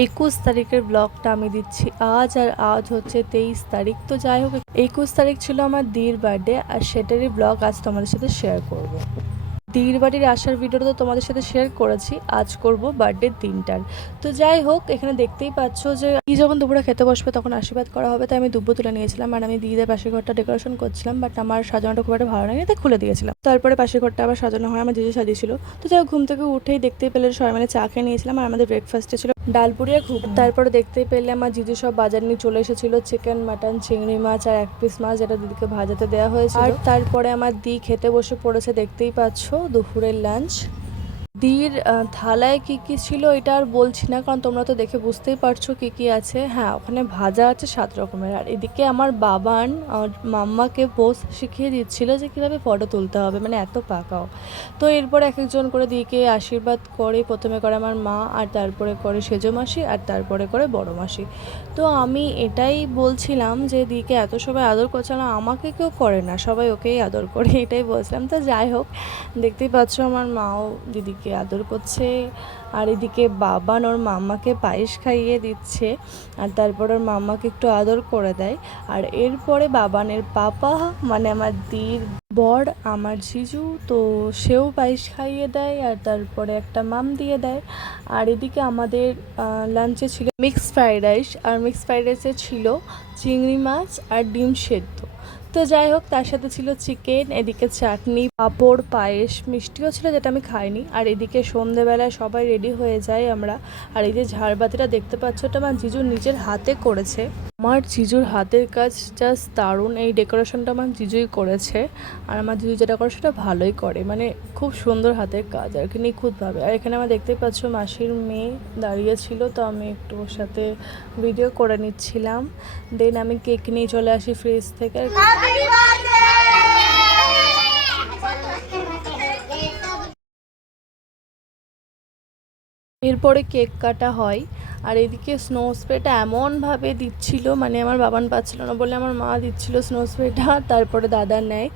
21 তারিখের ব্লগটা আমি দিচ্ছি আজ, আর আজ হচ্ছে 23 তারিখ। তো যাই হোক, 21 তারিখ ছিল আমার দির বার্থডে, আর সেটারই ব্লগ আজ তোমাদের সাথে শেয়ার করব। দির বাড়ির আসার ভিডিওটা তো তোমাদের সাথে শেয়ার করেছি, আজ করব বার্থডের দিনটার। তো যাই হোক, এখানে দেখতেই পাচ্ছ যে কি যখন দুপুরে খেতে বসবে তখন আশীর্বাদ করা হবে, তাই আমি দুব্বো তুলে নিয়েছিলাম। আর আমি দিদিদের পাশের ঘরটা ডেকোরেশন করছিলাম, বাট আমার সাজানোটা খুব একটা ভালো লাগেনি, তাই খুলে দিয়েছিলাম। তারপরে পাশের ঘরটা আবার সাজানো হয়, আমার দিদি সাজিয়েছিল। তো যাই হোক, ঘুম থেকে উঠেই দেখতেই পেলে সবাই মানে চা খেয়ে নিয়েছিলাম, আর আমাদের ব্রেকফাস্টে ছিল ডালপুরি আর ঘুগনি। তারপরে দেখতেই পেলে আমার জিজু সব বাজার নিয়ে চলে এসেছিল, চিকেন, মাটন, চিংড়ি মাছ আর 1 পিস মাছ, যেটা দিদিকে ভাজাতে দেওয়া হয়েছিল। আর তারপরে আমার দি খেতে বসে পড়েছে, দেখতেই পাচ্ছ দুপুরের লাঞ্চ। দির থালায় কি কি ছিল এটা আর বলছি না, কারণ তোমরা তো দেখে বুঝতেই পারছো কি কি আছে। হ্যাঁ, ওখানে ভাজা আছে 7 রকমের। আর এদিকে আমার বাবান মাম্মাকে পোজ শিখিয়ে দিচ্ছিল যে কীভাবে ফটো তুলতে হবে, মানে এত পাকাও। তো এরপর এক একজন করে দিকে আশীর্বাদ করে, প্রথমে করে আমার মা, আর তারপরে করে সেজো মাসি, আর তারপরে করে বড় মাসি। তো আমি এটাই বলছিলাম যে দিকে এত সবাই আদর করছে না, আমাকে কেউ করে না, সবাই ওকেই আদর করে, এটাই বলছিলাম। তো যাই হোক, দেখতেই পাচ্ছ আমার মাও দিদিকে আদর করছে, আর এদিকে বাবান ওর মাম্মাকে পায়েস খাইয়ে দিচ্ছে, আর তারপর ওর মাম্মাকে একটু আদর করে দেয়। আর এরপরে বাবানের পাপা মানে আমার দির বর, আমার জিজু, তো সেও পায়েস খাইয়ে দেয়, আর তারপরে একটা মাম দিয়ে দেয়। আর এদিকে আমাদের লাঞ্চে ছিল মিক্সড ফ্রাইড রাইস, আর মিক্সড ফ্রাইড রাইসে ছিল চিংড়ি মাছ আর ডিম সেদ্ধ। তো যাই হোক, তার সাথে ছিল চিকেন, এদিকে চাটনি, পাঁপড়, পায়েস, মিষ্টিও ছিল যেটা আমি খাইনি। আর এদিকে সন্ধেবেলায় সবাই রেডি হয়ে যাই আমরা। আর এই যে ঝাড়বাতিটা দেখতে পাচ্ছ, ওটা আমার জিজুর নিজের হাতে করেছে। আমার জিজুর হাতের কাজ জাস্ট দারুণ, এই ডেকোরেশনটা আমার জিজুই করেছে। আর আমার জিজু যেটা করে সেটা ভালোই করে, মানে খুব সুন্দর হাতের কাজ আর কি, নিখুঁতভাবে। আর এখানে আমার দেখতেই পাচ্ছ মাসির মেয়ে দাঁড়িয়েছিল, তো আমি একটু ওর সাথে ভিডিও করে নিচ্ছিলাম। দেন আমি কেক নিয়ে চলে আসি ফ্রিজ থেকে। এরপরে কেক কাটা হয়। আর এদিকে স্নো স্প্রেটা এমনভাবে দিচ্ছিল, মানে আমার বাবান পাচ্ছিল না বলে আমার মা দিচ্ছিল স্নো স্প্রেটা, তারপরে দাদা নেয়।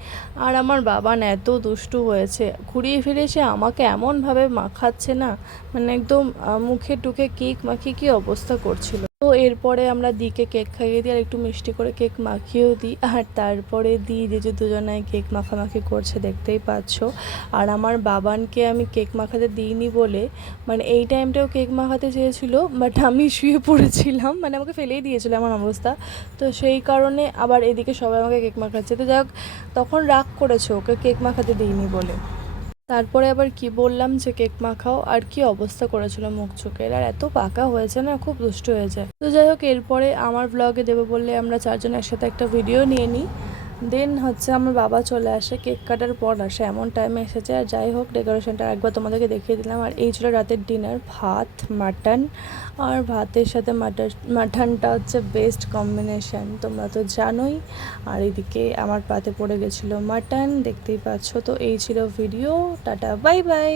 আর আমার বাবান এত দুষ্টু হয়েছে, ঘুরিয়ে ফিরে সে আমাকে এমনভাবে মাখাচ্ছে না, মানে একদম মুখে টুকে কেক মাখিয়ে কী অবস্থা করছিল। তো এরপরে আমরা দিকে কেক খাইয়ে দিই, আর একটু মিষ্টি করে কেক মাখিয়েও দিই। আর তারপরে দিই যে দুজনায় কেক মাখামাখি করছে, দেখতেই পাচ্ছ। আর আমার বাবানকে আমি কেক মাখাতে দিইনি বলে, মানে এই টাইমটাও কেক মাখাতে চেয়েছিল, বাট আমি শুয়ে পড়েছিলাম, মানে আমাকে ফেলেই দিয়েছিল আমার অবস্থা। তো সেই কারণে আবার এদিকে সবাই আমাকে কেক মাখাচ্ছে। তো যাক, তখন রাগ করেছে ওকে কেক মাখাতে দিইনি বলে। তারপরে আবার কি বললাম যে কেক মাখাও, আর কি অবস্থা করেছিল মুখ চোখের, আর এত পাকা হয়েছে না, খুব দুষ্ট হয়েছে। তো যাই হোক, এরপরে আমার ব্লগে দেবো বললে আমরা 4 জন একসাথে একটা ভিডিও নিয়ে নিই। দেন হচ্ছে আমার বাবা চলে আসে, কেক কাটার পর আসে, এমন টাইমে এসেছে। আর যাই হোক, ডেকোরেশনটা একবার তোমাদেরকে দেখিয়ে দিলাম। আর এই ছিল রাতের ডিনার, ভাত, মাটন, আর ভাতের সাথে মাটনটা হচ্ছে বেস্ট কম্বিনেশান, তোমরা তো জানোই। আর এদিকে আমার পাতে পড়ে গেছিলো মাটন, দেখতেই পাচ্ছ। তো এই ছিল ভিডিও, টাটা, বাই বাই।